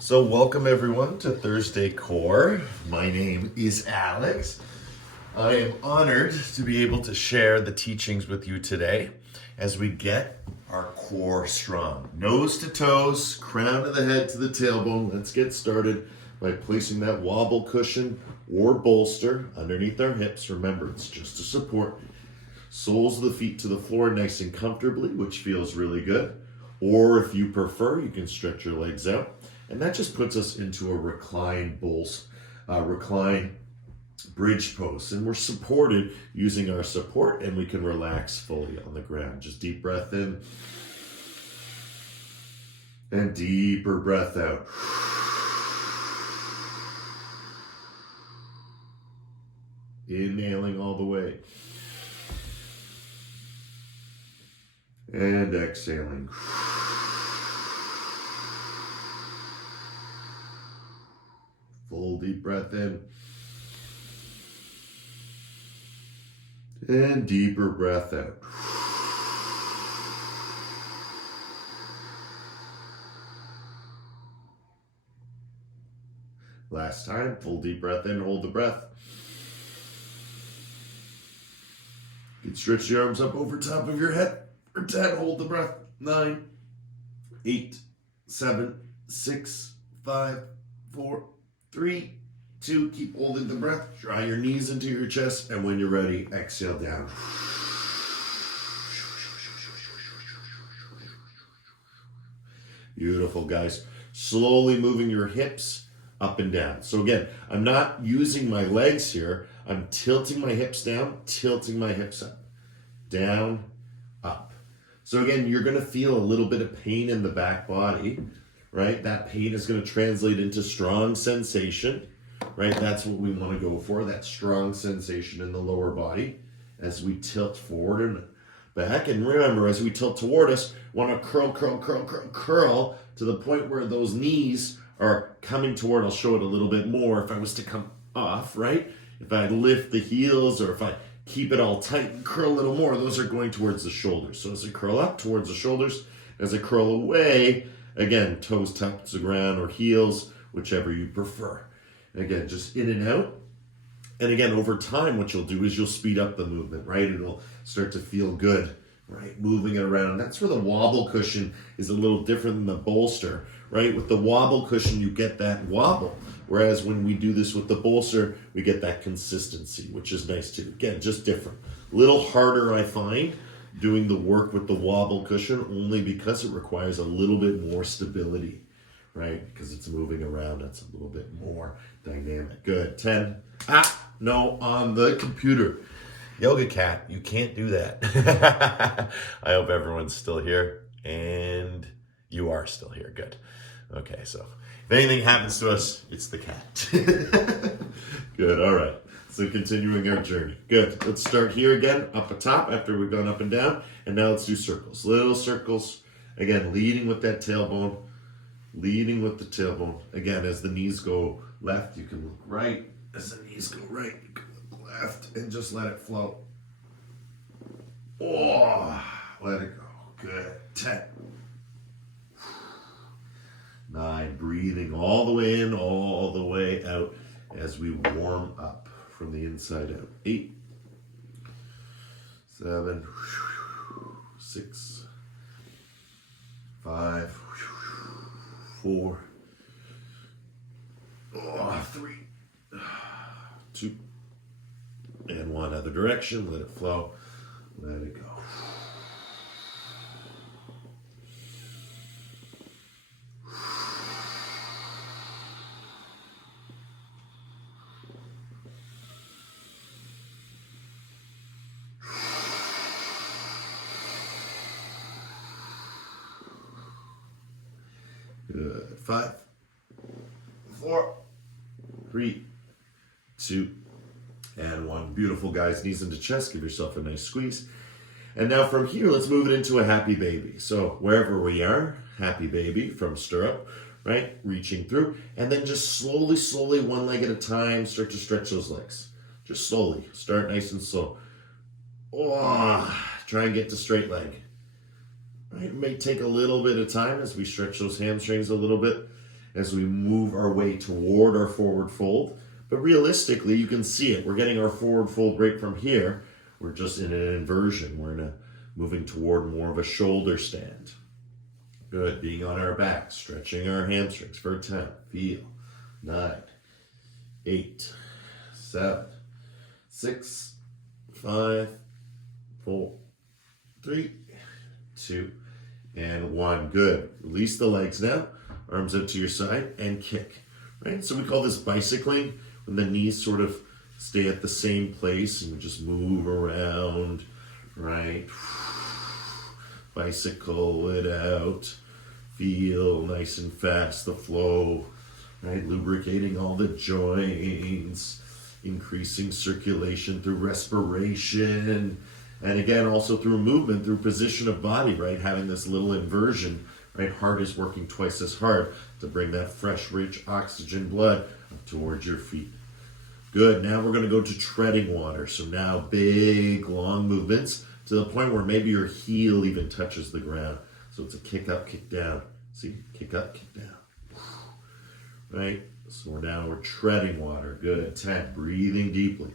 So welcome everyone to Thursday Core. My name is Alex. I am honored to be able to share the teachings with you today as we get our core strong. Nose to toes, crown of the head to the tailbone. Let's get started by placing that wobble cushion or bolster underneath our hips. Remember, it's just a support. Soles of the feet to the floor nice and comfortably, which feels really good. Or if you prefer, you can stretch your legs out. And that just puts us into a recline bridge pose. And we're supported using our support, and we can relax fully on the ground. Just deep breath in and deeper breath out. Inhaling all the way. And exhaling. Full deep breath in. And deeper breath out. Last time, full deep breath in, hold the breath. You can stretch your arms up over top of your head. For 10, hold the breath. 9, 8, 7, 6, 5, 4, 3, 2, keep holding the breath. Draw your knees into your chest, and when you're ready, exhale down. Beautiful, guys. Slowly moving your hips up and down. So again, I'm not using my legs here. I'm tilting my hips down, tilting my hips up. Down, up. So again, you're going to feel a little bit of pain in the back body, right? That pain is going to translate into strong sensation, right? That's what we want to go for, that strong sensation in the lower body as we tilt forward and back. And remember, as we tilt toward us, want to curl to the point where those knees are coming toward. I'll show it a little bit more if I was to come off, right? If I lift the heels, or if I keep it all tight and curl a little more, those are going towards the shoulders. So as I curl up towards the shoulders, as I curl away, again, toes tucked to the ground or heels, whichever you prefer. Again, just in and out. And again, over time, what you'll do is you'll speed up the movement, right? It'll start to feel good, right? Moving it around. That's where the wobble cushion is a little different than the bolster, right? With the wobble cushion, you get that wobble. Whereas when we do this with the bolster, we get that consistency, which is nice too. Again, just different. A little harder, I find, doing the work with the wobble cushion, only because it requires a little bit more stability, right? Because it's moving around, it's a little bit more dynamic. Good. 10. No, on the computer. Yoga cat, you can't do that. I hope everyone's still here, and you are still here. Good. Okay, so if anything happens to us, it's the cat. Good, all right. So continuing our journey. Good. Let's start here again, up atop after we've gone up and down. And now let's do circles. Little circles. Again, leading with that tailbone. Leading with the tailbone. Again, as the knees go left, you can look right. As the knees go right, you can look left and just let it flow. Oh, let it go. Good. 10. 9. Breathing all the way in, all the way out as we warm up from the inside out. 8, 7, 6, 5, 4, 3, 2, and 1. Other direction. Let it flow. Let it go. Good. 5, 4, 3, 2, and 1. Beautiful, guys. Knees into chest. Give yourself a nice squeeze. And now from here, let's move it into a happy baby. So wherever we are, happy baby from stirrup, right? Reaching through. And then just slowly, one leg at a time, start to stretch those legs. Just slowly. Start nice and slow. Try and get to straight leg. Right? It may take a little bit of time as we stretch those hamstrings a little bit. as we move our way toward our forward fold. But realistically, you can see it. We're getting our forward fold right from here. We're just in an inversion. We're moving toward more of a shoulder stand. Good. Being on our back, stretching our hamstrings for 10. Feel. 9, 8, 7, 6, 5, 4, 3, 2, and 1. Good. Release the legs now. Arms out to your side and kick. Right? So we call this bicycling, when the knees sort of stay at the same place and you just move around, right? Bicycle it out. Feel nice and fast the flow, right? Lubricating all the joints, increasing circulation through respiration, and again, also through movement, through position of body, right? Having this little inversion, right? Heart is working twice as hard to bring that fresh, rich oxygen blood up towards your feet. Good. Now we're going to go to treading water. So now big, long movements to the point where maybe your heel even touches the ground. So it's a kick up, kick down. See? Kick up, kick down. Right? So now we're treading water. Good. 10. Breathing deeply.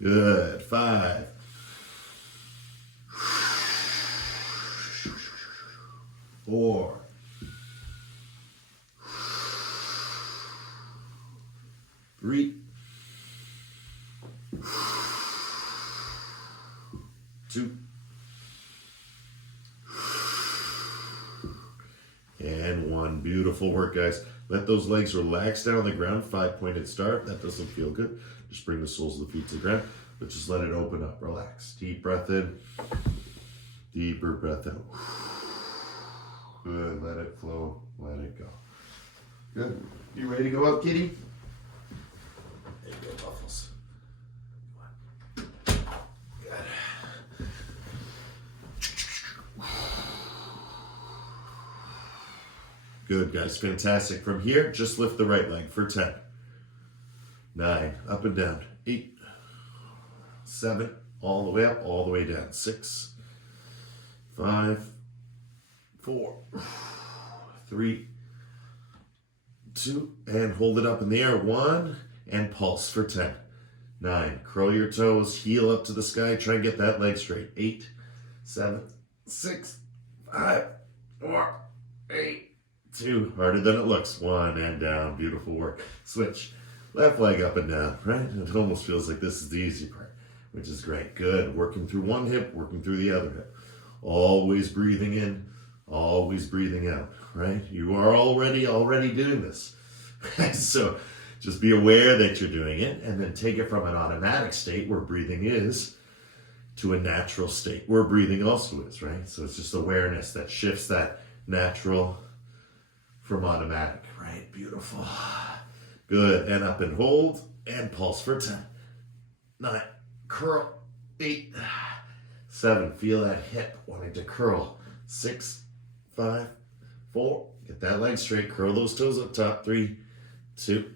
Good. 5. 4. 3. 2. And 1. Beautiful work, guys. Let those legs relax down on the ground. 5-pointed star. If that doesn't feel good, just bring the soles of the feet to the ground, but just let it open up. Relax. Deep breath in. Deeper breath out. Good. Let it flow. Let it go. Good. You ready to go up, kitty? There you go, Buffles. Good. Good, guys. Fantastic. From here, just lift the right leg for 10. 9. Up and down. 8. 7. All the way up, all the way down. 6. 5. 4. 3. 2. And hold it up in the air. 1. And pulse for 10. 9. Curl your toes. Heel up to the sky. Try and get that leg straight. 8. 7. 6. 5. 4. 8. 2. Harder than it looks. 1. And down. Beautiful work. Switch. Left leg up and down, right? It almost feels like this is the easy part, which is great. Good. Working through one hip, working through the other hip. Always breathing in, always breathing out, right? You are already doing this. So just be aware that you're doing it, and then take it from an automatic state where breathing is to a natural state where breathing also is, right? So it's just awareness that shifts that natural from automatic, right? Beautiful. Good. And up and hold and pulse for 10. 9. Curl. 8. 7. Feel that hip wanting to curl. 6. 5. 4. Get that leg straight. Curl those toes up top. 3. 2.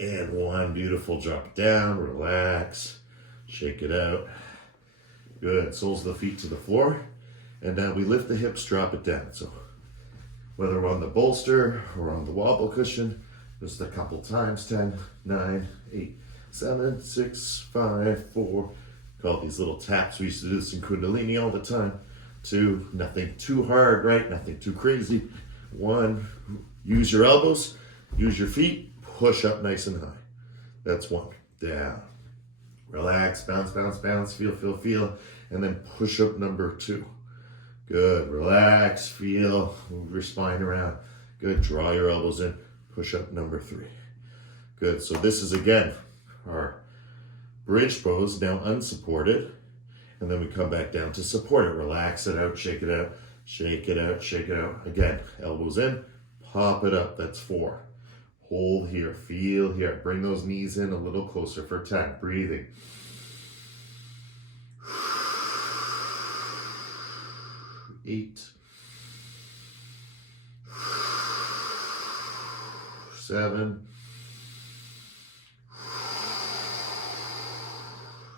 And 1. Beautiful. Drop it down. Relax. Shake it out. Good. Soles of the feet to the floor. And now we lift the hips, drop it down. So whether we're on the bolster or on the wobble cushion, just a couple times. 10, 9, 8, 7, 6, 5, 4. Call these little taps. We used to do this in Kundalini all the time. 2, nothing too hard, right? Nothing too crazy. 1, use your elbows, use your feet, push up nice and high. That's 1. Down. Relax, bounce, bounce, bounce, feel. And then push up number 2. Good. Relax, feel, move your spine around. Good. Draw your elbows in. Push up number 3. Good. So this is, again, our bridge pose, now unsupported. And then we come back down to support it. Relax it out, shake it out, shake it out, shake it out. Again, elbows in, pop it up. That's 4. Hold here, feel here. Bring those knees in a little closer for 10. Breathing. 8. 7,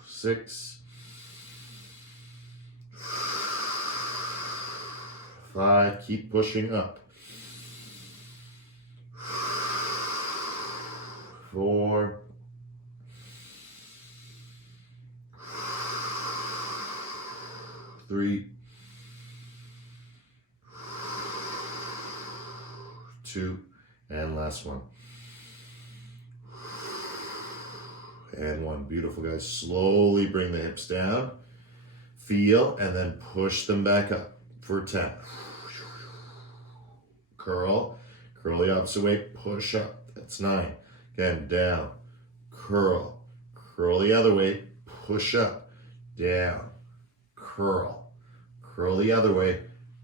6, 5, keep pushing up. 4, 3, 2, and last one. And 1. Beautiful, guys. Slowly bring the hips down. Feel, and then push them back up for 10. Curl. Curl the opposite way. Push up. That's 9. Again, down. Curl. Curl the other way. Push up. Down. Curl. Curl the other way.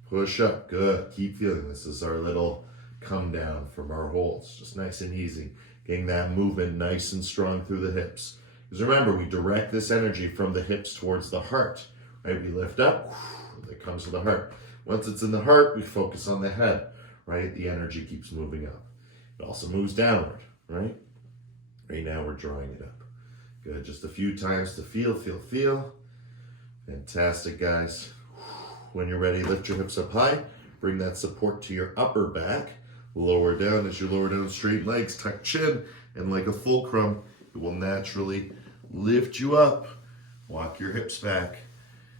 Push up. Good. Keep feeling. This is our little come down from our holds. Just nice and easy. Getting that movement nice and strong through the hips. Because remember, we direct this energy from the hips towards the heart. Right? We lift up. It comes to the heart. Once it's in the heart, we focus on the head. Right? The energy keeps moving up. It also moves downward. Right? Right now we're drawing it up. Good. Just a few times to feel, feel, feel. Fantastic, guys. When you're ready, lift your hips up high. Bring that support to your upper back. Lower down. As you lower down, straight legs, tuck chin, and like a fulcrum, it will naturally lift you up. Walk your hips back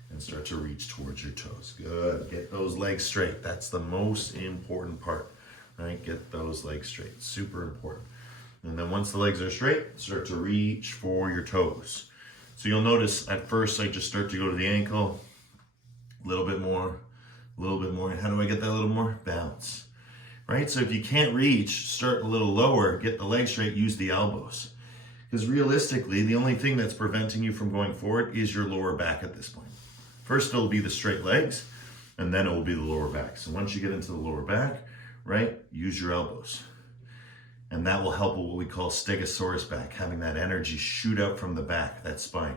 and start to reach towards your toes. Good. Get those legs straight. That's the most important part, right? Get those legs straight. Super important. And then once the legs are straight, start to reach for your toes. So you'll notice at first I just start to go to the ankle, a little bit more, a little bit more. And how do I get that a little more? Bounce. Right? So if you can't reach, start a little lower, get the legs straight, use the elbows. Because realistically, the only thing that's preventing you from going forward is your lower back at this point. First, it'll be the straight legs, and then it will be the lower back. So once you get into the lower back, right, use your elbows. And that will help with what we call stegosaurus back, having that energy shoot out from the back, that spine.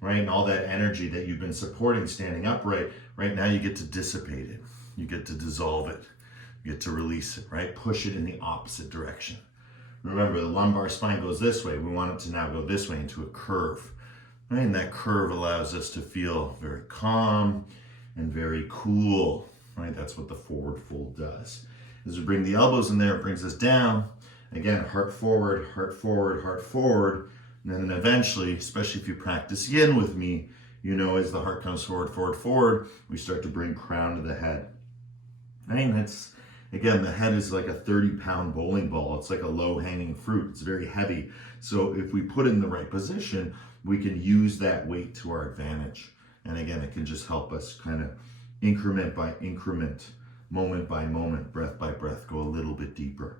Right? And all that energy that you've been supporting standing upright, right now you get to dissipate it. You get to dissolve it. You get to release it, right? Push it in the opposite direction. Remember, the lumbar spine goes this way. We want it to now go this way into a curve. Right? And that curve allows us to feel very calm and very cool. Right? That's what the forward fold does. As we bring the elbows in there, it brings us down. Again, heart forward, heart forward, heart forward. And then eventually, especially if you practice yin with me, you know, as the heart comes forward, forward, forward, we start to bring crown to the head. Right? And that's, again, the head is like a 30-pound bowling ball. It's like a low-hanging fruit. It's very heavy. So if we put it in the right position, we can use that weight to our advantage. And again, it can just help us kind of increment by increment, moment by moment, breath by breath, go a little bit deeper,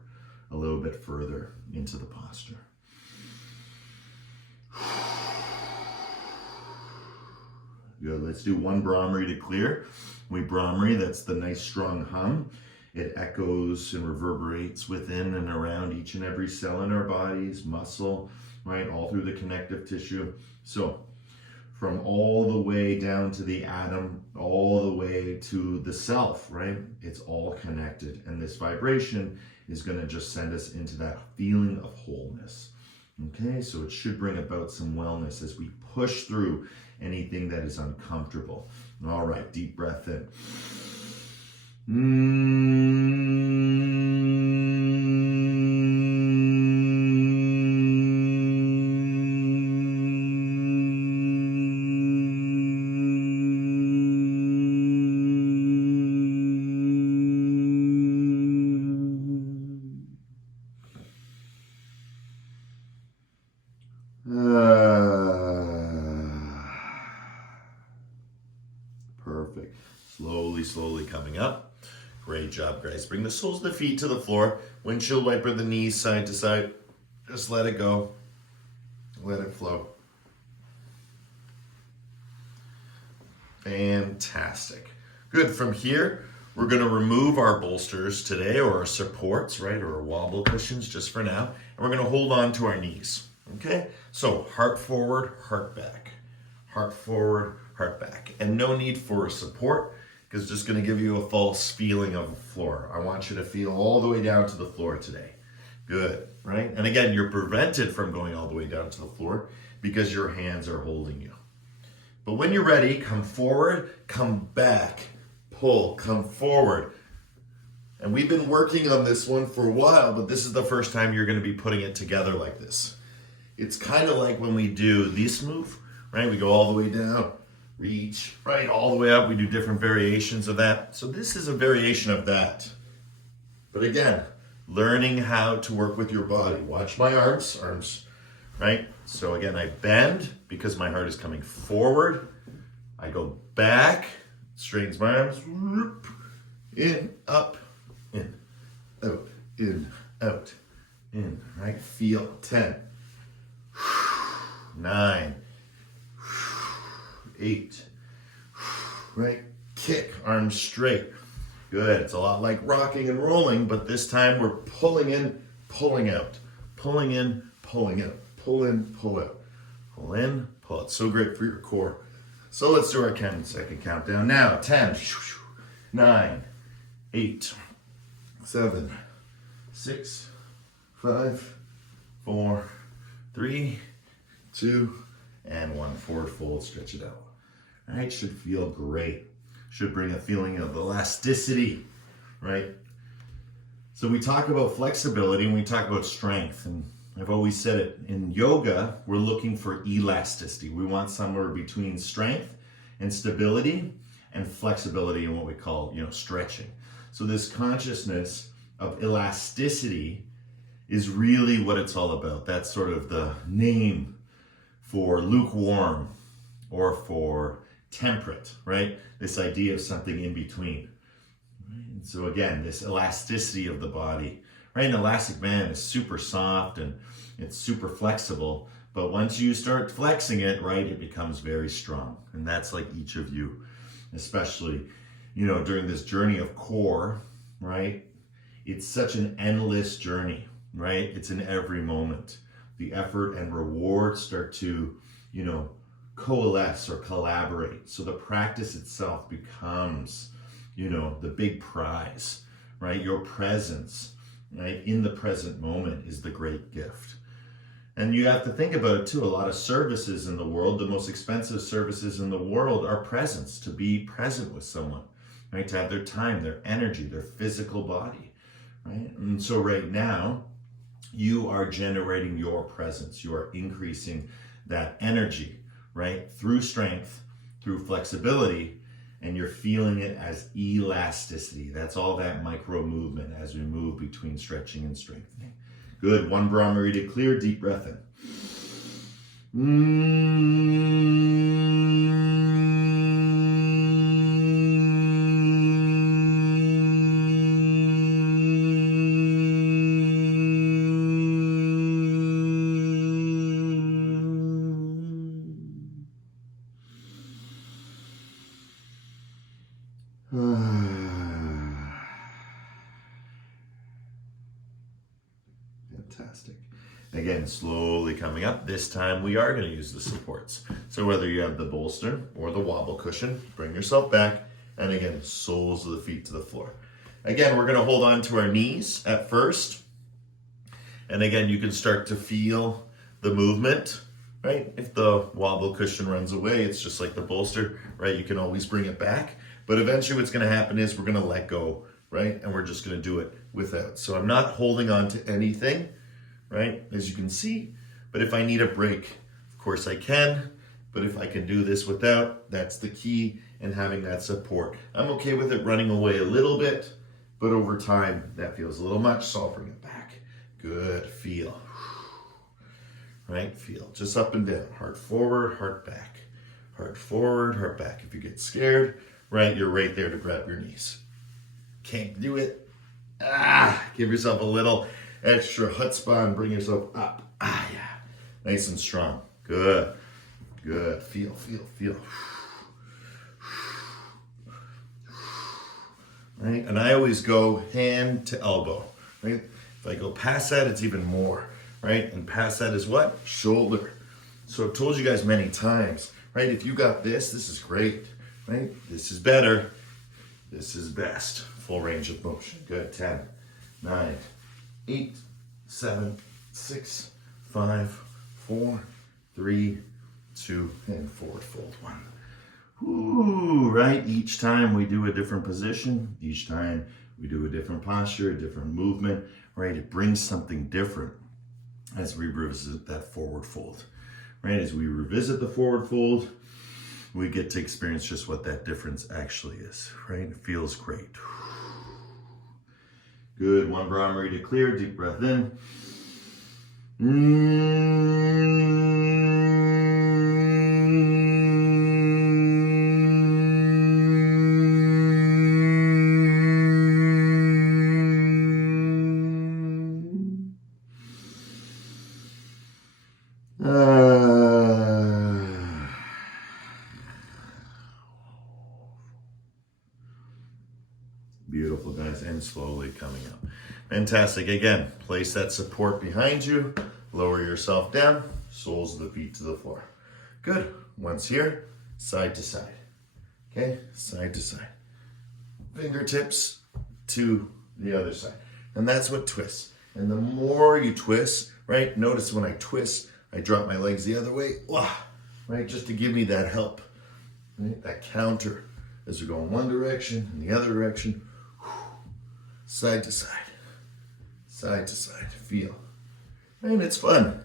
a little bit further into the posture. Good. Let's do one Brahmari to clear. We Brahmari, that's the nice strong hum. It echoes and reverberates within and around each and every cell in our bodies, muscle, right, all through the connective tissue. So from all the way down to the atom, all the way to the self, right? It's all connected. And this vibration is going to just send us into that feeling of wholeness. Okay, so it should bring about some wellness as we push through anything that is uncomfortable. All right, deep breath in. Perfect. Slowly coming up. Great job, guys. Bring the soles of the feet to the floor. Windshield wiper the knees side to side. Just let it go. Let it flow. Fantastic. Good. From here, we're going to remove our bolsters today, or our supports, right, or our wobble cushions just for now. And we're going to hold on to our knees. Okay? So heart forward, heart back. Heart forward, heart back. And no need for support, because it's just going to give you a false feeling of the floor. I want you to feel all the way down to the floor today. Good, right? And again, you're prevented from going all the way down to the floor because your hands are holding you. But when you're ready, come forward, come back, pull, come forward. And we've been working on this one for a while, but this is the first time you're going to be putting it together like this. It's kind of like when we do this move, right? We go all the way down, reach, right, all the way up. We do different variations of that. So this is a variation of that. But again, learning how to work with your body. Watch my arms, right? So again, I bend because my heart is coming forward. I go back, straightens my arms, in, up, in, out, in, right? Feel, 10, 9, 8, right? Kick, arms straight. Good, it's a lot like rocking and rolling, but this time we're pulling in, pulling out, pulling in, pulling out, pull in, pull out, pull in, pull out. So great for your core. So let's do our 10-second countdown now. 10, 9, 8, 7, 6, 5, 4, 3, 2, and 1. Forward fold, stretch it out. All right, should feel great. Should bring a feeling of elasticity, right? So we talk about flexibility and we talk about strength. And I've always said it, in yoga, we're looking for elasticity. We want somewhere between strength and stability and flexibility and what we call, stretching. So this consciousness of elasticity is really what it's all about. That's sort of the name for lukewarm or for temperate, right? This idea of something in between. And so again, this elasticity of the body, right? An elastic band is super soft and it's super flexible, but once you start flexing it, right, it becomes very strong. And that's like each of you, especially, during this journey of core, right? It's such an endless journey, right? It's in every moment. The effort and reward start to, coalesce or collaborate. So the practice itself becomes, the big prize, right? Your presence, right? In the present moment is the great gift. And you have to think about it too. A lot of services in the world, the most expensive services in the world are presence, to be present with someone, right? To have their time, their energy, their physical body, right? And so right now, you are generating your presence. You are increasing that energy, right? Through strength, through flexibility, and you're feeling it as elasticity. That's all that micro movement as we move between stretching and strengthening. Good, one Brahmari to clear, deep breath in. Fantastic. Again, slowly coming up. This time we are going to use the supports. So whether you have the bolster or the wobble cushion, bring yourself back. And again, soles of the feet to the floor. Again, we're going to hold on to our knees at first. And again, you can start to feel the movement, right? If the wobble cushion runs away, it's just like the bolster, right? You can always bring it back. But eventually what's going to happen is we're going to let go, right? And we're just going to do it without. So I'm not holding on to anything, right? As you can see. But if I need a break, of course I can. But if I can do this without, that's the key in having that support. I'm okay with it running away a little bit, but over time that feels a little much, so I'll bring it back. Good, feel. Right, feel. Just up and down. Heart forward, heart back. Heart forward, heart back. If you get scared, right, you're right there to grab your knees. Can't do it. Give yourself a little extra chutzpah and bring yourself up. Yeah. Nice and strong. Good. Good. Feel, feel, feel. Right? And I always go hand to elbow. Right? If I go past that, it's even more. Right? And past that is what? Shoulder. So I've told you guys many times, right? If you got this is great. Right? This is better. This is best. Full range of motion. Good. 10, 9, 8, 7, 6, 5, 4, 3, 2, and forward fold 1. Ooh, right? Each time we do a different position, each time we do a different posture, a different movement, right? It brings something different as we revisit that forward fold, right? As we revisit the forward fold, we get to experience just what that difference actually is, right? It feels great. Good, one barometer to clear, deep breath in. Beautiful, guys, and slowly coming up. Fantastic. Again, place that support behind you, lower yourself down, soles of the feet to the floor. Good. Once here, side to side. Okay, side to side. Fingertips to the other side. And that's what twists. And the more you twist, right, notice when I twist, I drop my legs the other way, right, just to give me that help, right, that counter as we go in one direction and the other direction. Side to side, side to side, feel. And it's fun.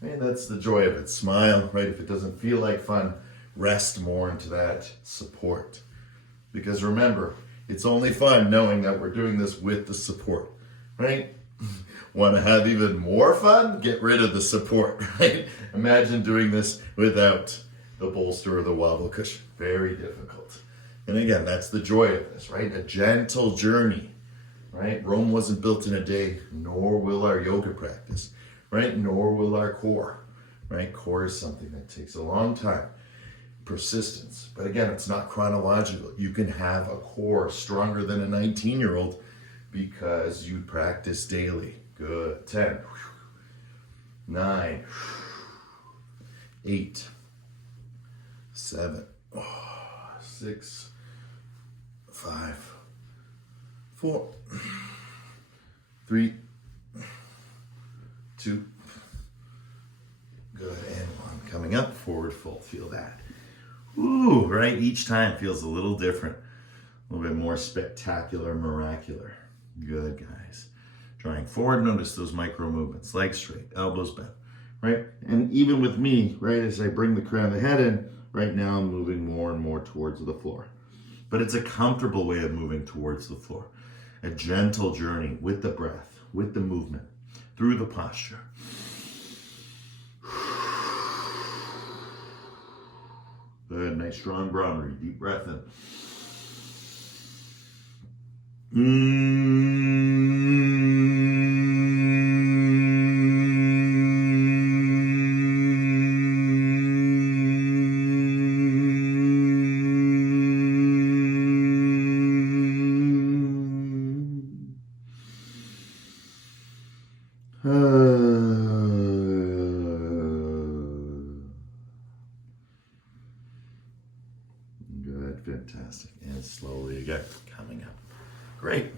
And that's the joy of it. Smile, right? If it doesn't feel like fun, rest more into that support. Because remember, it's only fun knowing that we're doing this with the support, right? Want to have even more fun? Get rid of the support, right? Imagine doing this without the bolster or the wobble cushion. Very difficult. And again, that's the joy of this, right? A gentle journey. Right? Rome wasn't built in a day, nor will our yoga practice, right? Nor will our core, right? Core is something that takes a long time, persistence. But again, it's not chronological. You can have a core stronger than a 19-year-old because you practice daily. Good. 10, 9, 8, 7, 6, 5, 4, 3, 2, good, and 1. Coming up, forward fold, feel that. Ooh, right, each time feels a little different, a little bit more spectacular, miracular. Good, guys. Drawing forward, notice those micro movements, legs straight, elbows bent, right? And even with me, right, as I bring the crown of the head in, right now I'm moving more and more towards the floor. But it's a comfortable way of moving towards the floor. A gentle journey with the breath, with the movement, through the posture. Good, nice strong barometer. Deep breath in. Good, fantastic. And slowly again, coming up. Great.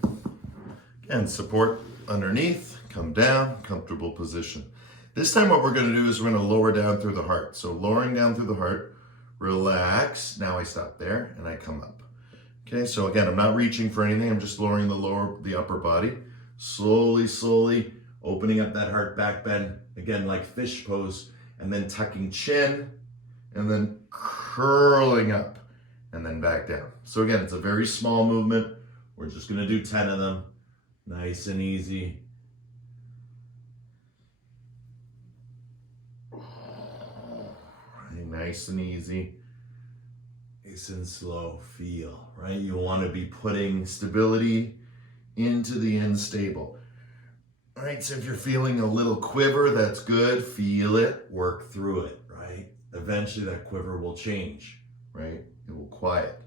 Again, support underneath, come down, comfortable position. This time what we're going to do is we're going to lower down through the heart. So lowering down through the heart, relax. Now I stop there and I come up. Okay, so again, I'm not reaching for anything. I'm just lowering the upper body. Slowly, slowly opening up that heart back bend. Again, like fish pose, and then tucking chin, and then curling up, and then back down. So again, it's a very small movement. We're just gonna do 10 of them. Nice and easy. Nice and easy. Nice and slow, feel, right? You wanna be putting stability into the unstable. All right, so if you're feeling a little quiver, that's good. Feel it, work through it, right? Eventually that quiver will change, right? It will quiet.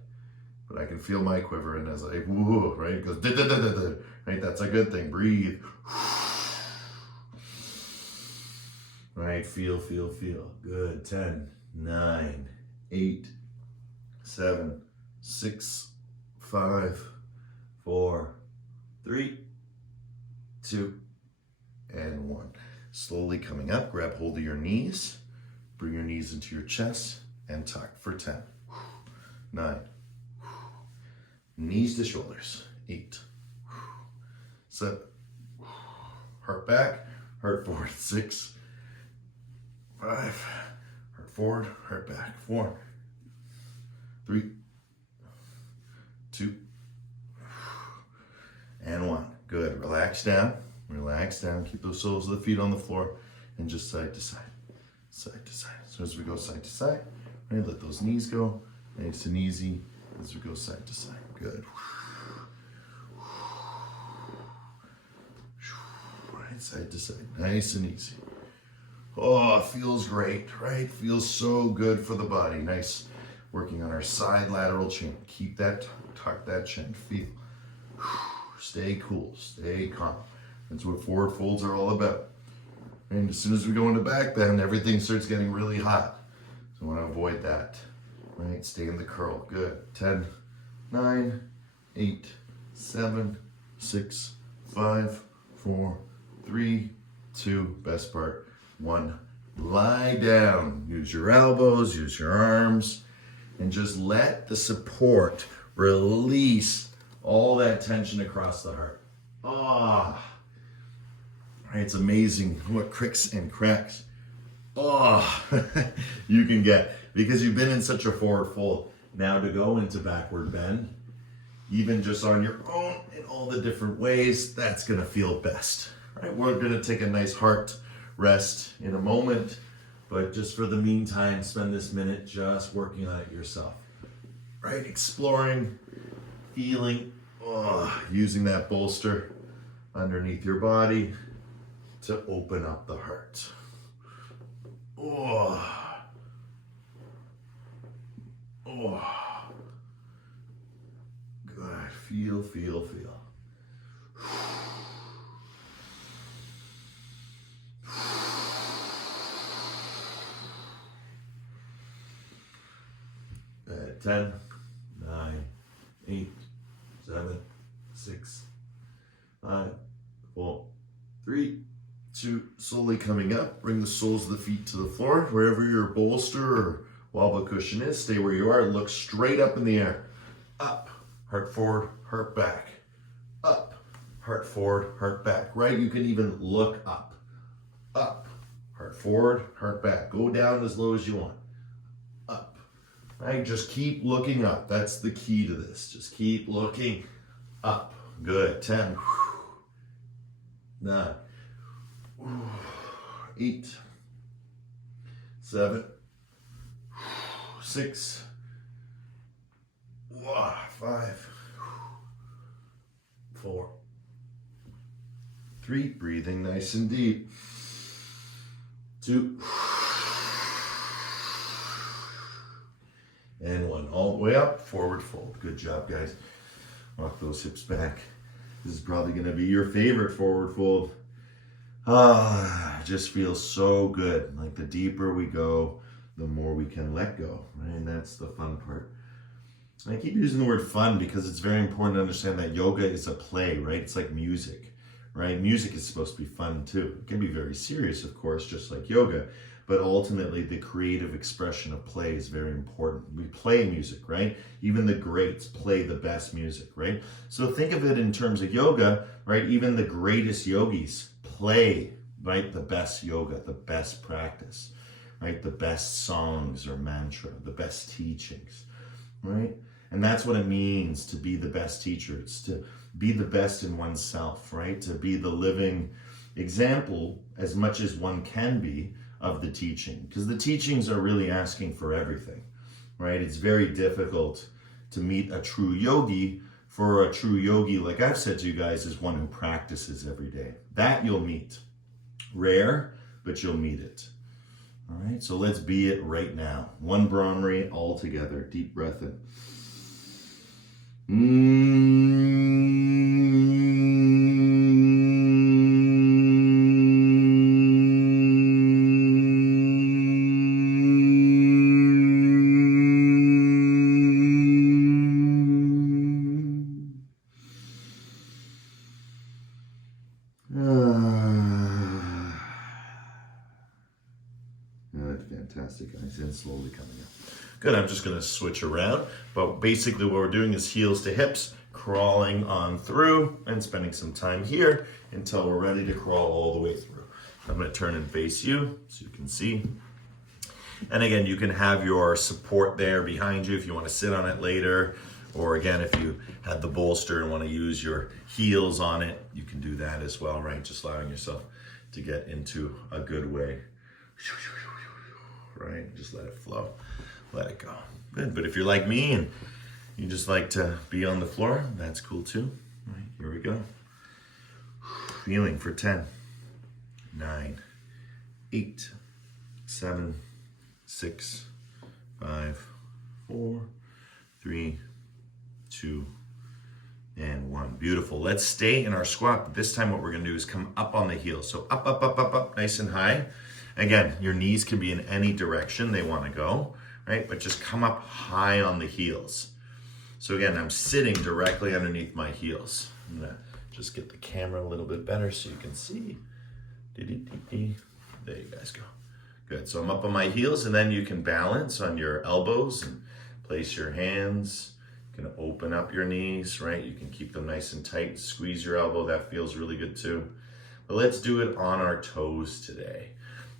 But I can feel my quiver, and as I, woo, right? It goes, da, da, da, da, da, right? That's a good thing. Breathe. Right, feel, feel, feel. Good. 10, 9, 8, 7, 6, 5, 4, 3, 2, and 1. Slowly coming up, grab hold of your knees, bring your knees into your chest, and tuck for 10, 9, knees to shoulders, 8, 7, heart back, heart forward, 6, 5, heart forward, heart back, 4, 3, 2, and 1. Good. Relax down. Relax down. Keep those soles of the feet on the floor and just side to side. Side to side. So as we go side to side, right, let those knees go. Nice and easy as we go side to side. Good. Right, side to side. Nice and easy. Oh, it feels great, right? Feels so good for the body. Nice. Working on our side lateral chin. Keep that, tuck that chin. Feel. Stay cool. Stay calm. That's what forward folds are all about. And as soon as we go into back bend, everything starts getting really hot. So I want to avoid that. Right? Stay in the curl. Good. 10, 9, 8, 7, 6, 5, 4, 3, 2, best part, 1. Lie down. Use your elbows, use your arms, and just let the support release all that tension across the heart. Ah. Right, it's amazing what cricks and cracks you can get because you've been in such a forward fold. Now to go into backward bend, even just on your own in all the different ways, that's gonna feel best. Right, we're gonna take a nice heart rest in a moment, but just for the meantime, spend this minute just working on it yourself. Right, exploring, feeling, using that bolster underneath your body to open up the heart. Good. Feel, feel, feel. Good. 10, 9, 8, 7, 6, 5, 4, 3, 2, slowly coming up. Bring the soles of the feet to the floor. Wherever your bolster or wobble cushion is, stay where you are. Look straight up in the air. Up, heart forward, heart back. Up, heart forward, heart back. Right? You can even look up. Up, heart forward, heart back. Go down as low as you want. Up. Right? Just keep looking up. That's the key to this. Just keep looking up. Good. 10, 9, 8, 7, 6, 5, 4, 3, breathing nice and deep, 2, and 1. All the way up, forward fold. Good job, guys. Walk those hips back. This is probably going to be your favorite forward fold. It just feels so good. Like the deeper we go, the more we can let go. Right? And that's the fun part. And I keep using the word fun because it's very important to understand that yoga is a play, right? It's like music, right? Music is supposed to be fun too. It can be very serious, of course, just like yoga. But ultimately, the creative expression of play is very important. We play music, right? Even the greats play the best music, right? So think of it in terms of yoga, right? Even the greatest yogis play, right? The best yoga, the best practice, right? The best songs or mantra, the best teachings, right? And that's what it means to be the best teacher. It's to be the best in oneself, right? To be the living example as much as one can be of the teaching, because the teachings are really asking for everything, right? It's very difficult to meet a true yogi. For a true yogi, like I've said to you guys, is one who practices every day. That you'll meet. Rare, but you'll meet it. All right, so let's be it right now. One Brahmari all together. Deep breath in. Fantastic, guys, and slowly coming up. Good, I'm just gonna switch around, but basically what we're doing is heels to hips, crawling on through and spending some time here until we're ready to crawl all the way through. I'm gonna turn and face you so you can see. And again, you can have your support there behind you if you wanna sit on it later, or again, if you had the bolster and wanna use your heels on it, you can do that as well, right? Just allowing yourself to get into a good way. Right, just let it flow, let it go. Good, but if you're like me and you just like to be on the floor, that's cool too. Right, here we go. Feeling for 10, 9, 8, 7, 6, 5, 4, 3, 2, and 1. Beautiful. Let's stay in our squat, but this time what we're gonna do is come up on the heels. So up, up, up, up, up, nice and high. Again, your knees can be in any direction they wanna go, right? But just come up high on the heels. So again, I'm sitting directly underneath my heels. I'm gonna just get the camera a little bit better so you can see. There you guys go. Good, so I'm up on my heels, and then you can balance on your elbows and place your hands. You can open up your knees, right? You can keep them nice and tight, squeeze your elbow, that feels really good too. But let's do it on our toes today.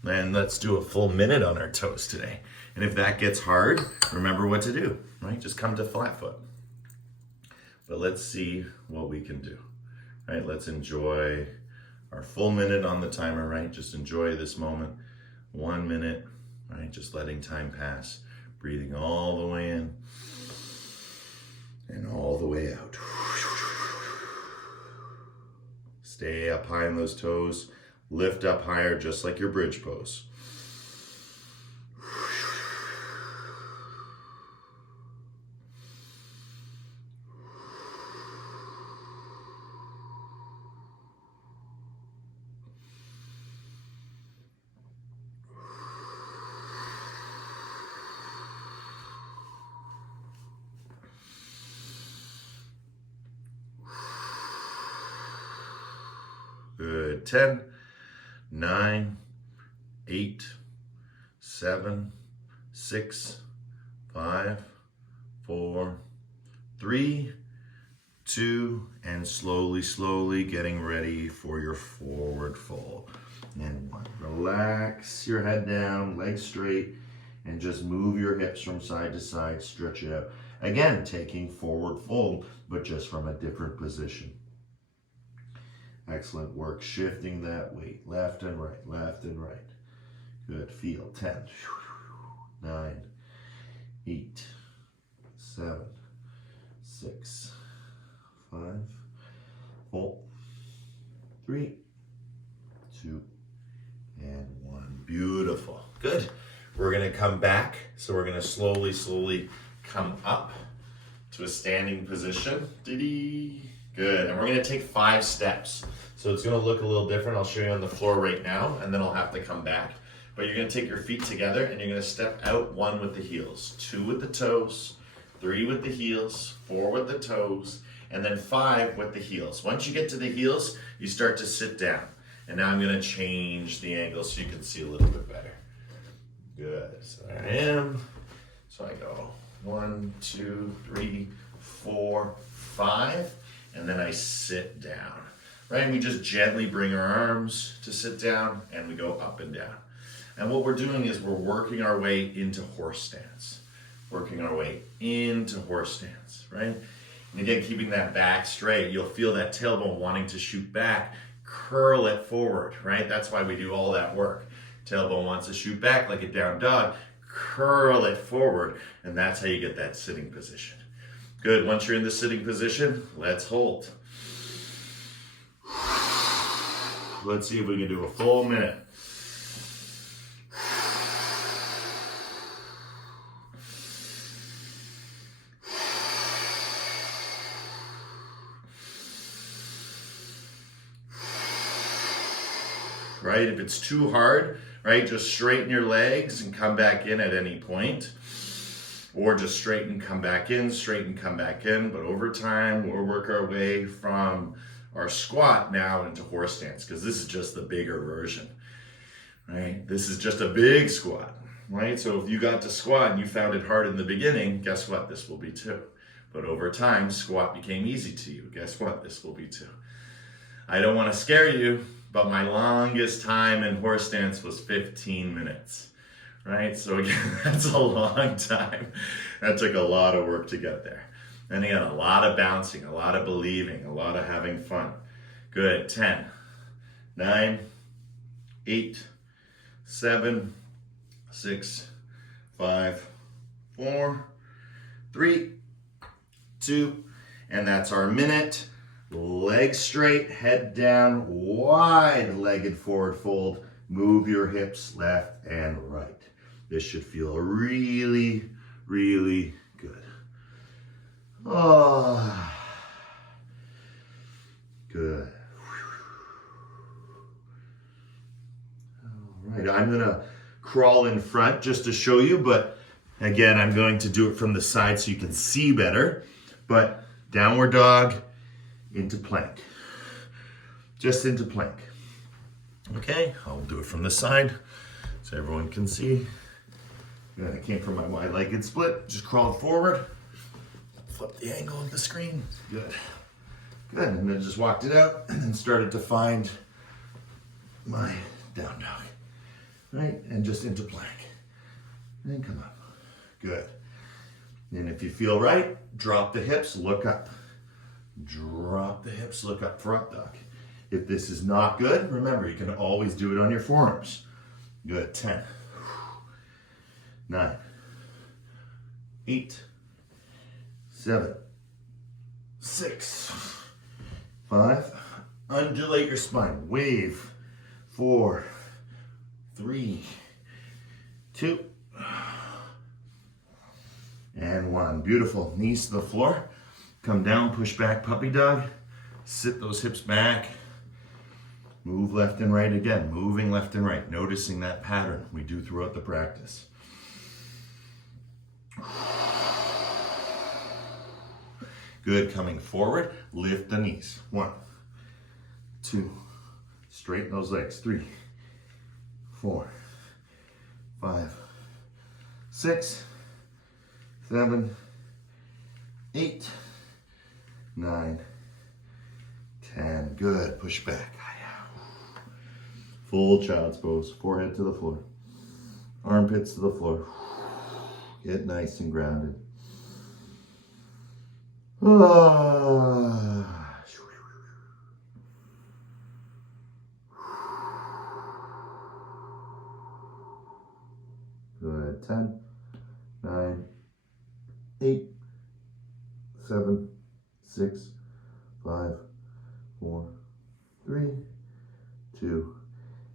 And let's do a full minute on our toes today. And if that gets hard, remember what to do, right? Just come to flat foot. But let's see what we can do, right? Let's enjoy our full minute on the timer, right? Just enjoy this moment. 1 minute, right? Just letting time pass. Breathing all the way in and all the way out. Stay up high on those toes. Lift up higher, just like your bridge pose. Good. 10, 9, 8, 7, 6, 5, 4, 3, 2, and slowly, slowly getting ready for your forward fold. And 1. Relax your head down, legs straight, and just move your hips from side to side, stretch it out. Again, taking forward fold, but just from a different position. Excellent work, shifting that weight, left and right, left and right. Good, feel, 10, 9, 8, 7, 6, 5, 4, 3, 2, and 1. Beautiful, good. We're gonna come back, so we're gonna slowly, slowly come up to a standing position. Good, and we're gonna take 5 steps. So it's gonna look a little different. I'll show you on the floor right now, and then I'll have to come back. But you're gonna take your feet together, and you're gonna step out 1 with the heels, 2 with the toes, 3 with the heels, 4 with the toes, and then 5 with the heels. Once you get to the heels, you start to sit down. And now I'm gonna change the angle so you can see a little bit better. Good, so there I am. So I go 1, 2, 3, 4, 5, and then I sit down. Right, and we just gently bring our arms to sit down, and we go up and down. And what we're doing is we're working our way into horse stance. Working our way into horse stance, right? And again, keeping that back straight, you'll feel that tailbone wanting to shoot back, curl it forward, right? That's why we do all that work. Tailbone wants to shoot back like a down dog, curl it forward, and that's how you get that sitting position. Good, once you're in the sitting position, let's hold. Let's see if we can do a full minute. Right, if it's too hard, right, just straighten your legs and come back in at any point. Or just straighten, come back in, straighten, come back in. But over time, we'll work our way from our squat now into horse stance, because this is just the bigger version, right? This is just a big squat. right? So if you got to squat and you found it hard in the beginning, guess what? This will be too. But over time, squat became easy to you. Guess what? This will be too. I don't want to scare you, but my longest time in horse stance was 15 minutes, right? So again, that's a long time. That took a lot of work to get there. And again, a lot of bouncing, a lot of believing, a lot of having fun. Good. 10, 9, 8, 7, 6, 5, 4, 3, 2, and that's our minute. Legs straight, head down, wide-legged forward fold. Move your hips left and right. This should feel really, really good. Oh, good. All right, I'm gonna crawl in front just to show you, but again, I'm going to do it from the side so you can see better. But downward dog into plank. Just into plank. Okay, I'll do it from the side so everyone can see. Good, I came from my wide-legged split, just crawled forward. Flip the angle of the screen. Good. Good, and then just walked it out and then started to find my down dog. Right, and just into plank. And come up. Good. And if you feel right, drop the hips, look up. Drop the hips, look up for up dog. If this is not good, remember, you can always do it on your forearms. Good, 10, 9, 8, 7, 6, 5, undulate your spine, wave, 4, 3, 2, and 1. Beautiful. Knees to the floor. Come down, push back, puppy dog. Sit those hips back. Move left and right again. Moving left and right. Noticing that pattern we do throughout the practice. Good. Coming forward. Lift the knees. 1, 2. Straighten those legs. 3, 4, 5, 6, 7, 8, 9, 10. Good. Push back. Full child's pose. Forehead to the floor. Armpits to the floor. Get nice and grounded. Good. 10, 9, 8, 7, 6, 5, 4, 3, 2,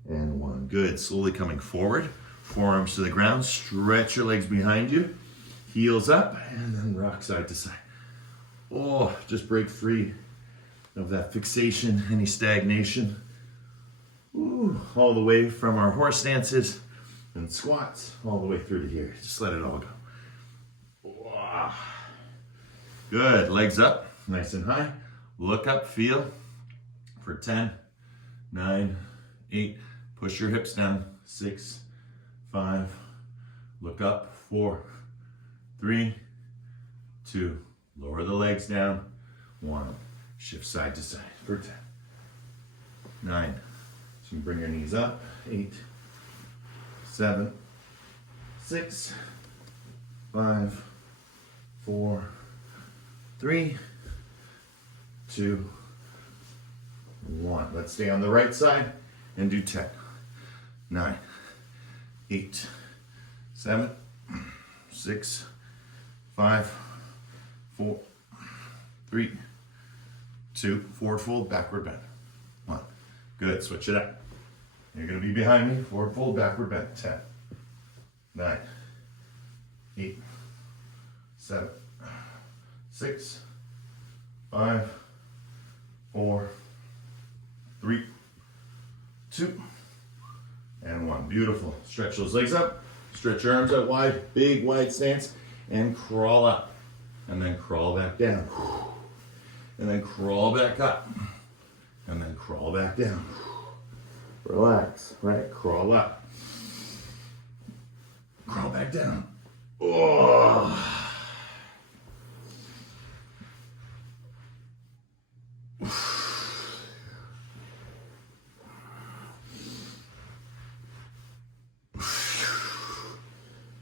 and 1. Good. Slowly coming forward. Forearms to the ground. Stretch your legs behind you. Heels up, and then rock side to side. Oh, just break free of that fixation, any stagnation. Ooh, all the way from our horse stances and squats, all the way through to here. Just let it all go. Wow. Good. Legs up, nice and high. Look up, feel for 10, 9, 8. Push your hips down. 6, 5. Look up. 4, 3, 2. Lower the legs down. 1. Shift side to side for 10, 9. So you bring your knees up. 8, 7, 6, 5, 4, 3, 2, 1. Let's stay on the right side and do 10, 9, 8, 7, 6, 5, 4, 3, 2, forward fold, backward bend. 1. Good. Switch it up. You're going to be behind me. Forward fold, backward bend. 10, 9, 8, 7, 6, 5, 4, 3, 2, and 1. Beautiful. Stretch those legs up. Stretch your arms out wide. Big wide stance. And crawl up. And then crawl back down. And then crawl back up. And then crawl back down. Relax. Right? Crawl up. Crawl back down. Oh.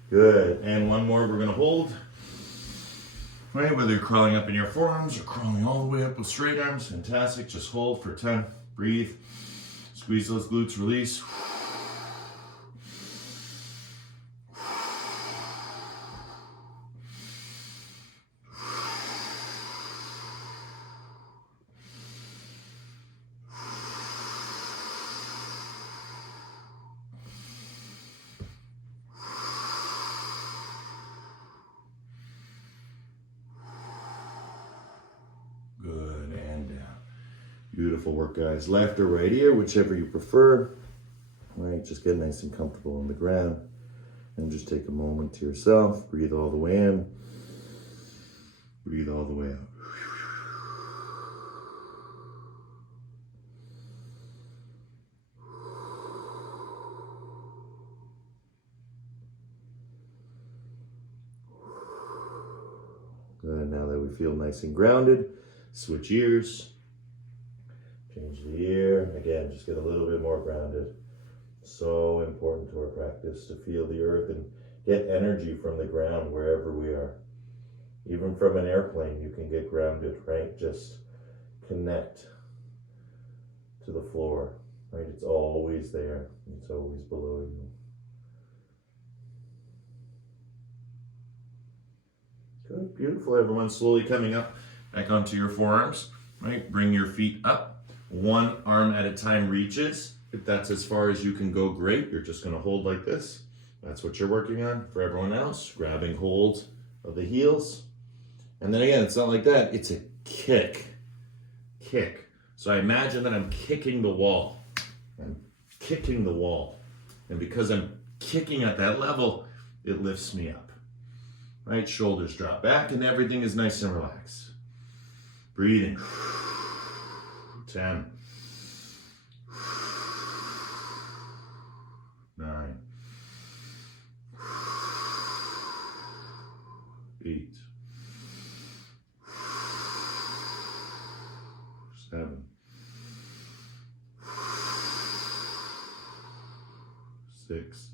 Good. And one more we're going to hold. Right, whether you're crawling up in your forearms or crawling all the way up with straight arms, fantastic. Just hold for 10. Breathe. Squeeze those glutes, release. Beautiful work, guys. Left or right ear, whichever you prefer. All right, just get nice and comfortable on the ground. And just take a moment to yourself. Breathe all the way in. Breathe all the way out. Good, now that we feel nice and grounded, switch ears. Change the ear. Again, just get a little bit more grounded. So important to our practice to feel the earth and get energy from the ground wherever we are. Even from an airplane, you can get grounded, right? Just connect to the floor, right? It's always there. It's always below you. Good, beautiful, everyone. Slowly coming up back onto your forearms, right? Bring your feet up. One arm at a time reaches. If that's as far as you can go, great. You're just going to hold like this. That's what you're working on. For everyone else, grabbing hold of the heels. And then again, it's not like that. It's a kick. Kick. So I imagine that I'm kicking the wall. I'm kicking the wall. And because I'm kicking at that level, it lifts me up. Right? Shoulders drop back and everything is nice and relaxed. Breathing. 10, 9, 8, 7, 6,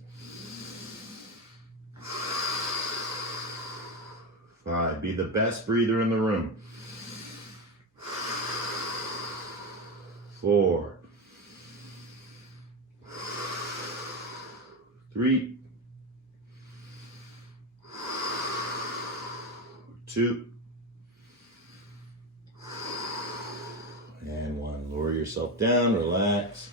5. Be the best breather in the room. 4, 3, 2, and 1. Lower yourself down, relax.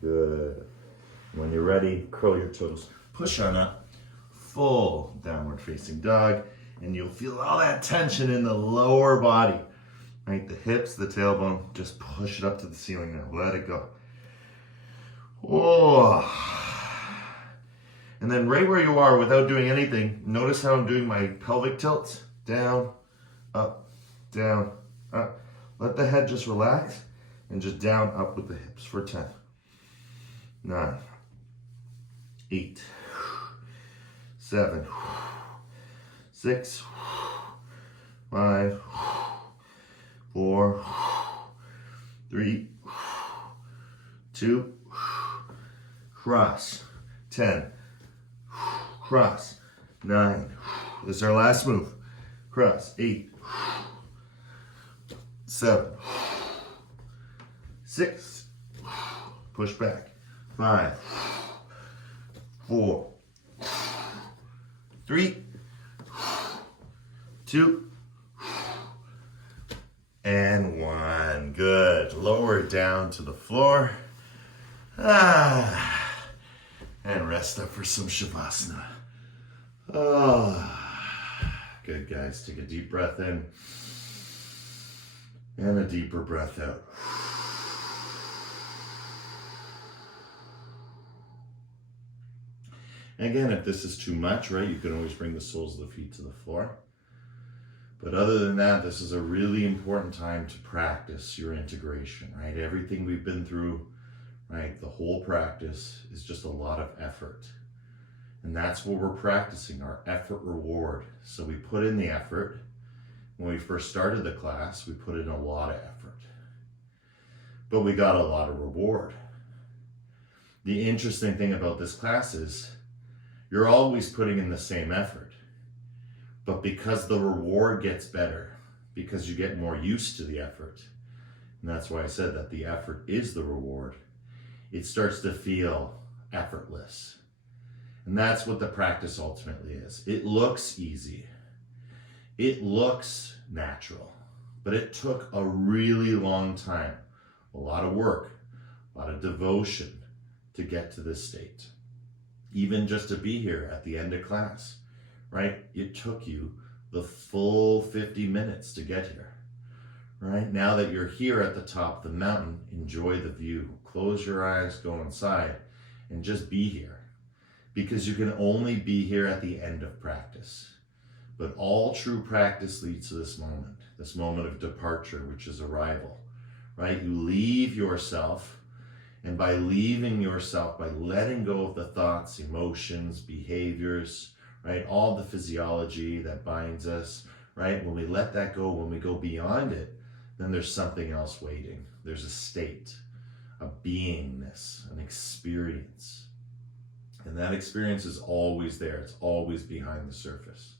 Good. When you're ready, curl your toes, push on up, full downward facing dog. And you'll feel all that tension in the lower body, right? The hips, the tailbone, just push it up to the ceiling now. Let it go. Oh. And then right where you are, without doing anything, notice how I'm doing my pelvic tilts. Down, up, down, up. Let the head just relax and just down, up with the hips for 10, 9, 8, 7, 6, 5, 4, 3, 2, cross, 10, cross, 9, this is our last move, cross, 8, 7, 6, push back, 5, 4, 3, 2, and 1. Good. Lower it down to the floor. And rest up for some Shavasana. Good, guys. Take a deep breath in and a deeper breath out. Again, if this is too much, right, you can always bring the soles of the feet to the floor. But other than that, this is a really important time to practice your integration, right? Everything we've been through, right? The whole practice is just a lot of effort. And that's what we're practicing, our effort reward. So we put in the effort. When we first started the class, we put in a lot of effort. But we got a lot of reward. The interesting thing about this class is you're always putting in the same effort. But because the reward gets better, because you get more used to the effort, and that's why I said that the effort is the reward, it starts to feel effortless. And that's what the practice ultimately is. It looks easy. It looks natural. But it took a really long time, a lot of work, a lot of devotion to get to this state. Even just to be here at the end of class, right? It took you the full 50 minutes to get here, right? Now that you're here at the top of the mountain, enjoy the view. Close your eyes, go inside, and just be here. Because you can only be here at the end of practice. But all true practice leads to this moment of departure, which is arrival, right? You leave yourself, and by leaving yourself, by letting go of the thoughts, emotions, behaviors, right? All the physiology that binds us, right? When we let that go, when we go beyond it, then there's something else waiting. There's a state, a beingness, an experience. And that experience is always there. It's always behind the surface.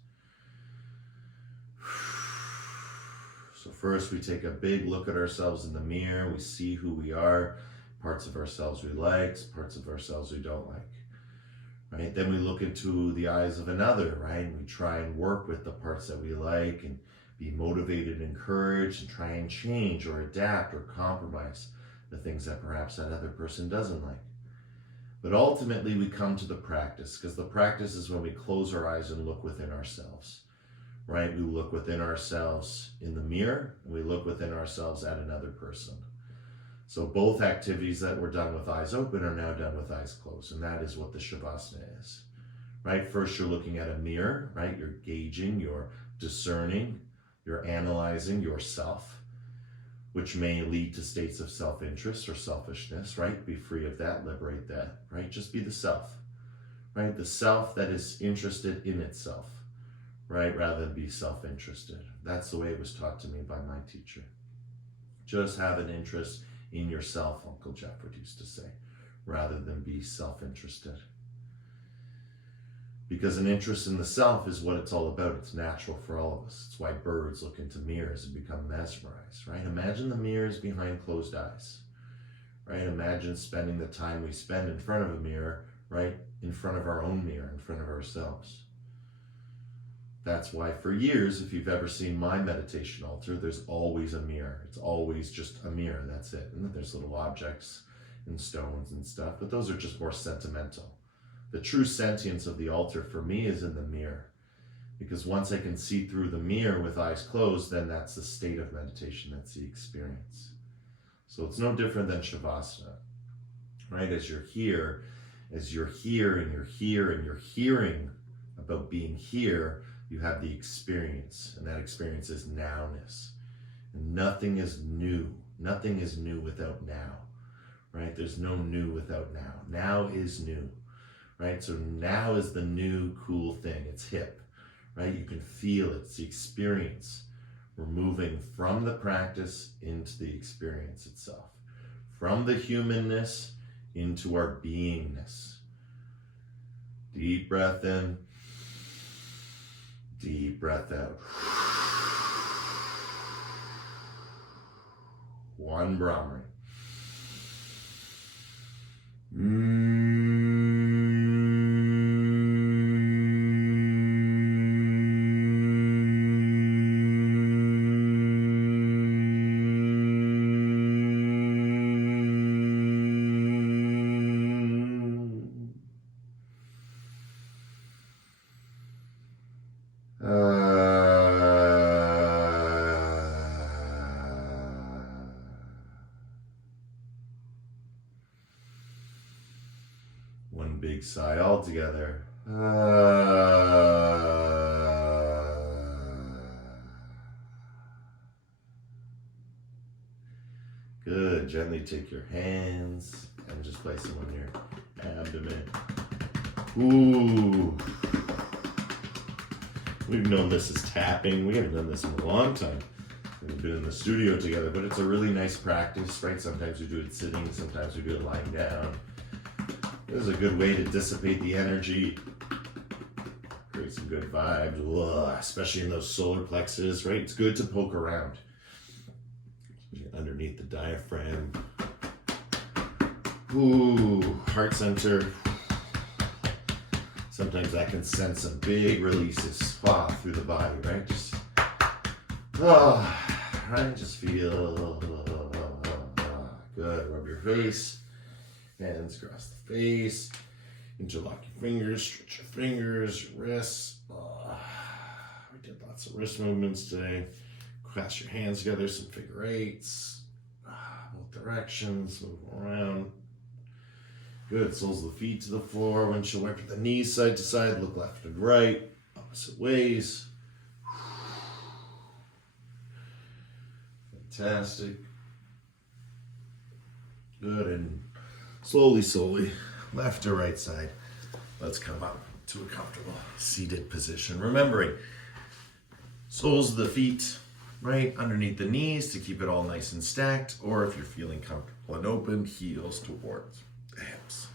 So first we take a big look at ourselves in the mirror. We see who we are, parts of ourselves we like, parts of ourselves we don't like. Right? Then we look into the eyes of another, right? And we try and work with the parts that we like and be motivated and encouraged and try and change or adapt or compromise the things that perhaps that other person doesn't like. But ultimately we come to the practice, because the practice is when we close our eyes and look within ourselves, right? We look within ourselves in the mirror, and we look within ourselves at another person. So both activities that were done with eyes open are now done with eyes closed, and that is what the Shavasana is, right? First you're looking at a mirror, right? You're gauging, you're discerning, you're analyzing yourself, which may lead to states of self-interest or selfishness, right? Be free of that, liberate that, right? Just be the self, right? The self that is interested in itself, right? Rather than be self-interested. That's the way it was taught to me by my teacher. Just have an interest in yourself, Uncle Jeffrey used to say, rather than be self-interested. Because an interest in the self is what it's all about. It's natural for all of us. It's why birds look into mirrors and become mesmerized, right? Imagine the mirrors behind closed eyes, right? Imagine spending the time we spend in front of a mirror, right? In front of our own mirror, in front of ourselves. That's why for years, if you've ever seen my meditation altar, there's always a mirror. It's always just a mirror, that's it. And then there's little objects and stones and stuff, but those are just more sentimental. The true sentience of the altar for me is in the mirror, because once I can see through the mirror with eyes closed, then that's the state of meditation, that's the experience. So it's no different than Shavasana, right? As you're here and you're here and you're hearing about being here, you have the experience, and that experience is nowness. And nothing is new. Nothing is new without now, right? There's no new without now. Now is new. Right? So now is the new cool thing. It's hip, right? You can feel it. It's the experience. We're moving from the practice into the experience itself. From the humanness into our beingness. Deep breath in. Deep breath out. One Brahmari. One big sigh all together. Good. Gently take your hands, And just place them on your abdomen. Ooh. We've known this as tapping. We haven't done this in a long time. We've been in the studio together, but it's a really nice practice, right? Sometimes we do it sitting, sometimes we do it lying down. This is a good way to dissipate the energy, create some good vibes, especially in those solar plexus, right? It's good to poke around underneath the diaphragm. Ooh, heart center. Sometimes that can send some big releases through the body, right? Just feel good. Rub your face, hands across the face, interlock your fingers, stretch your fingers, your wrists. We did lots of wrist movements today. Clasp your hands together, some figure eights, both directions, move around. Good, soles of the feet to the floor. Windshield wiper the knees side to side, look left and right, opposite ways. Fantastic. Good, and slowly, left to right side. Let's come up to a comfortable seated position. Remembering, soles of the feet right underneath the knees to keep it all nice and stacked, or if you're feeling comfortable and open, heels towards the hips.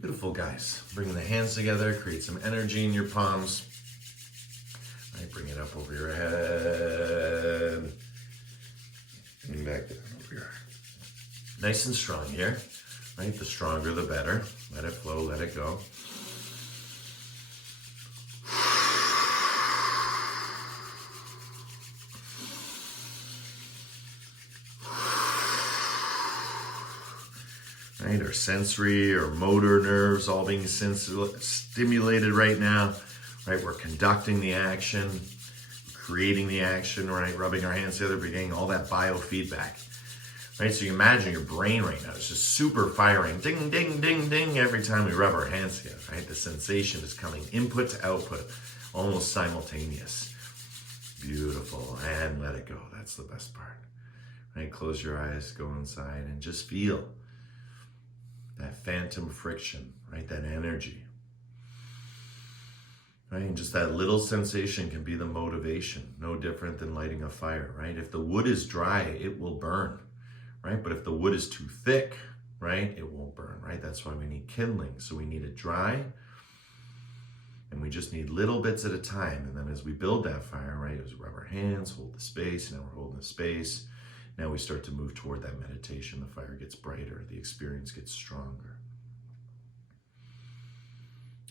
Beautiful, guys. Bringing the hands together, create some energy in your palms. Right, bring it up over your head. And back down over your heart. Nice and strong here. Right, the stronger the better. Let it flow, let it go. Right, our sensory or motor nerves all being stimulated right now. Right, we're conducting the action, creating the action, right, rubbing our hands together, we're getting all that biofeedback. Right, so you imagine your brain right now is just super firing, ding, ding, ding, ding, every time we rub our hands together, right? The sensation is coming input to output, almost simultaneous. Beautiful, and let it go. That's the best part. Right, close your eyes, go inside, and just feel that phantom friction, right? That energy. Right, and just that little sensation can be the motivation, no different than lighting a fire, right? If the wood is dry, it will burn. Right? But if the wood is too thick, right, it won't burn, right? That's why we need kindling. So we need it dry, and we just need little bits at a time. And then as we build that fire, right, as we rub our hands, hold the space, now we're holding the space. Now we start to move toward that meditation. The fire gets brighter, the experience gets stronger.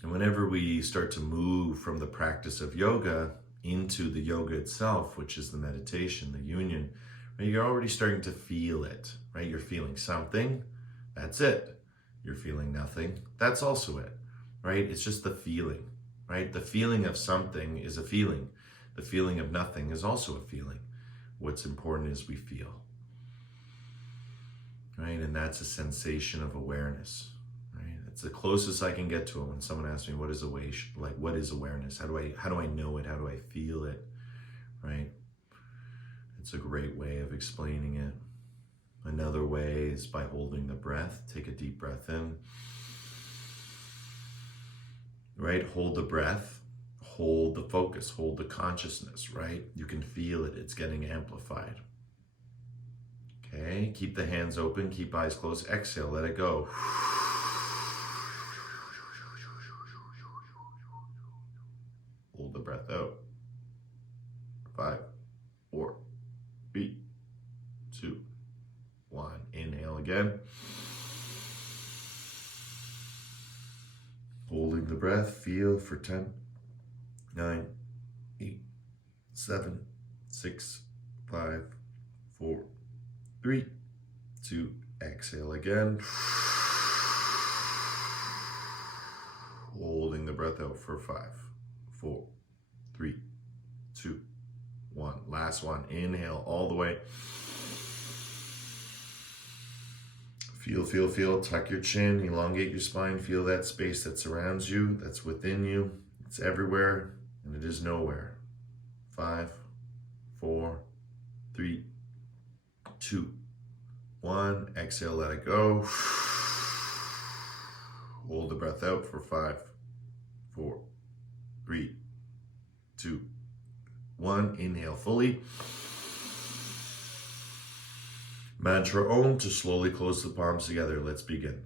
And whenever we start to move from the practice of yoga into the yoga itself, which is the meditation, the union, you're already starting to feel it, right? You're feeling something, that's it. You're feeling nothing, that's also it, right? It's just the feeling, right? The feeling of something is a feeling. The feeling of nothing is also a feeling. What's important is we feel, right? And that's a sensation of awareness, right? It's the closest I can get to it when someone asks me, what is what is awareness? How do I know it? How do I feel it, right? It's a great way of explaining it. Another way is by holding the breath. Take a deep breath in. Right? Hold the breath. Hold the focus. Hold the consciousness, right? You can feel it. It's getting amplified. Okay? Keep the hands open. Keep eyes closed. Exhale. Let it go. Hold the breath out. 5, 4, 3, 2, 1. Inhale again. Holding the breath. Feel for 10, 9, 8, 7, 6, 5, 4, 3, 2. Exhale again. Holding the breath out for 5, 4, 3, 2, 1. Last one. Inhale all the way. Feel. Tuck your chin. Elongate your spine. Feel that space that surrounds you, that's within you. It's everywhere, and it is nowhere. 5, 4, 3, 2, 1. Exhale, let it go. Hold the breath out for 5, 4, 3, 2, 1. Inhale fully. Mantra Om to slowly close the palms together. Let's begin.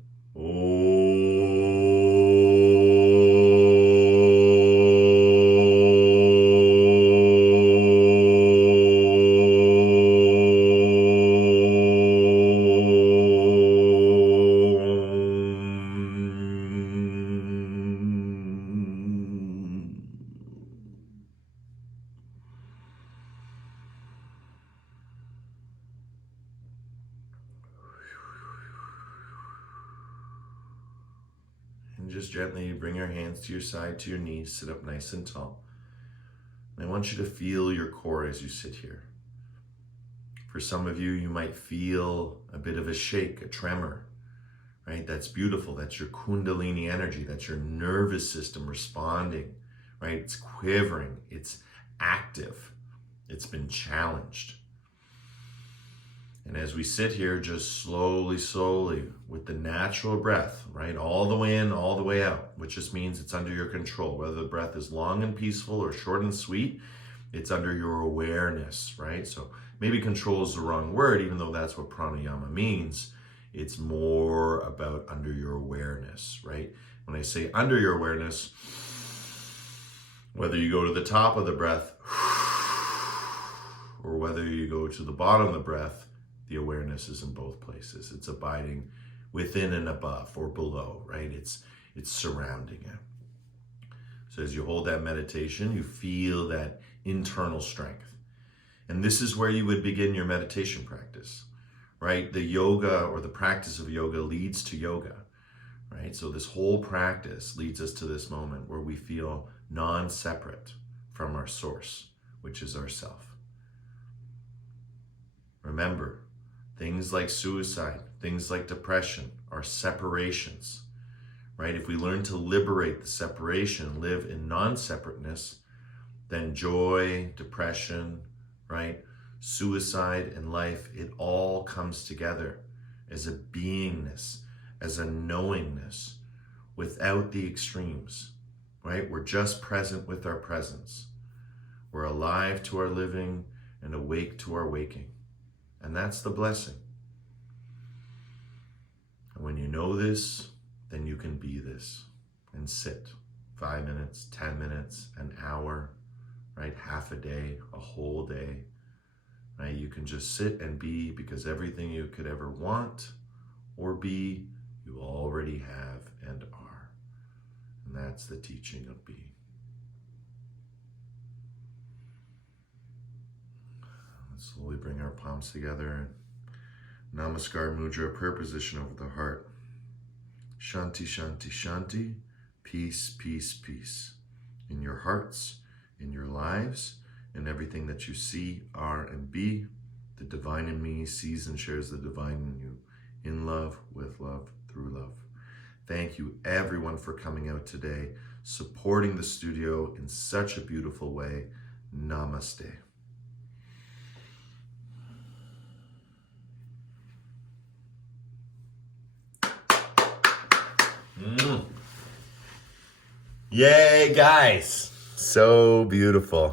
And just gently bring your hands to your side, to your knees, sit up nice and tall. And I want you to feel your core as you sit here. For some of you, you might feel a bit of a shake, a tremor, right? That's beautiful. That's your Kundalini energy. That's your nervous system responding, right? It's quivering. It's active. It's been challenged. And as we sit here, just slowly, slowly, with the natural breath, right? All the way in, all the way out, which just means it's under your control. Whether the breath is long and peaceful or short and sweet, it's under your awareness, right? So maybe control is the wrong word, even though that's what pranayama means. It's more about under your awareness, right? When I say under your awareness, whether you go to the top of the breath or whether you go to the bottom of the breath, the awareness is in both places. It's abiding within and above or below, right? It's surrounding it. So as you hold that meditation, you feel that internal strength. And this is where you would begin your meditation practice, right? The yoga or the practice of yoga leads to yoga, right? So this whole practice leads us to this moment where we feel non-separate from our source, which is ourself. Remember, things like suicide, things like depression are separations, right? If we learn to liberate the separation, live in non-separateness, then joy, depression, right? Suicide and life, it all comes together as a beingness, as a knowingness, without the extremes, right? We're just present with our presence. We're alive to our living and awake to our waking. And that's the blessing. And when you know this, then you can be this and sit 5 minutes, 10 minutes, an hour, right? Half a day, a whole day, right? You can just sit and be, because everything you could ever want or be, you already have and are. And that's the teaching of being. Let's slowly bring our palms together. Namaskar Mudra, prayer position over the heart. Shanti, Shanti, Shanti. Peace, peace, peace. In your hearts, in your lives, in everything that you see, are, and be. The divine in me sees and shares the divine in you. In love, with love, through love. Thank you everyone for coming out today, supporting the studio in such a beautiful way. Namaste. Yay, guys. So beautiful.